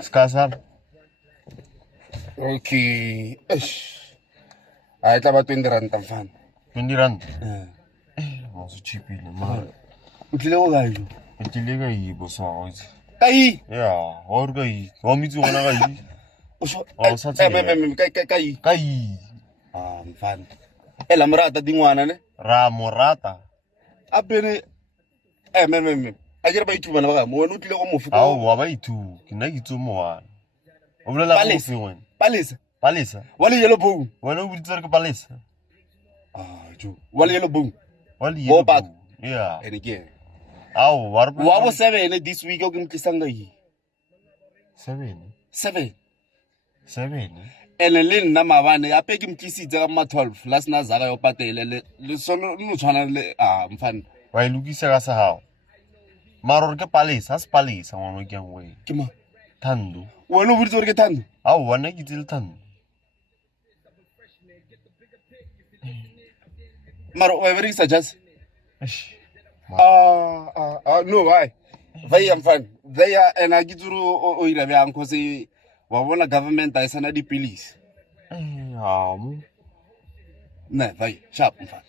Skasab. Okay. Ay, tla ba 20 rand mfana. 20 rand. Eh. Cheap man. O tlile go kae jo? Ke le ka boss wa go. Kae? Yeah, or ka wa mitse gona ka O so sa kae? Ah, mfana. Ela morata dingwana ne? Ra morata. Apene a kere ba ithumana ba ka mo wena o tlile go mofuka. Ao wa ba itu. Ke nna ke tso moana. O bolela go fe wena? Palesa. Palesa. Wa le yellow bone. Wena o bitsere ke palesa. Ah, jo. Wa le yellow bone. Wa le yellow. Bone. Yeah. Ene ke. Ao wa re Wa bo 7 this week o ke mtlisanga yi. 7. 7. Ene le nna mabane ape ke mtlisitse ka ma 12 last na zaka yo patele le sono no tshwana le mfana. Wa ilukisa ka sa hao. Maro ke palesa, as palesa ngwana ke ngwe. Ke ma Thando. wena o botse gore ke Thando? Ao wana ke tsile Thando. Mara o berekisa just no why vai mfana they are and a gitsuru o ira bya nko se wa bona government a isana dipilisi Mo. ne vai sharp mfana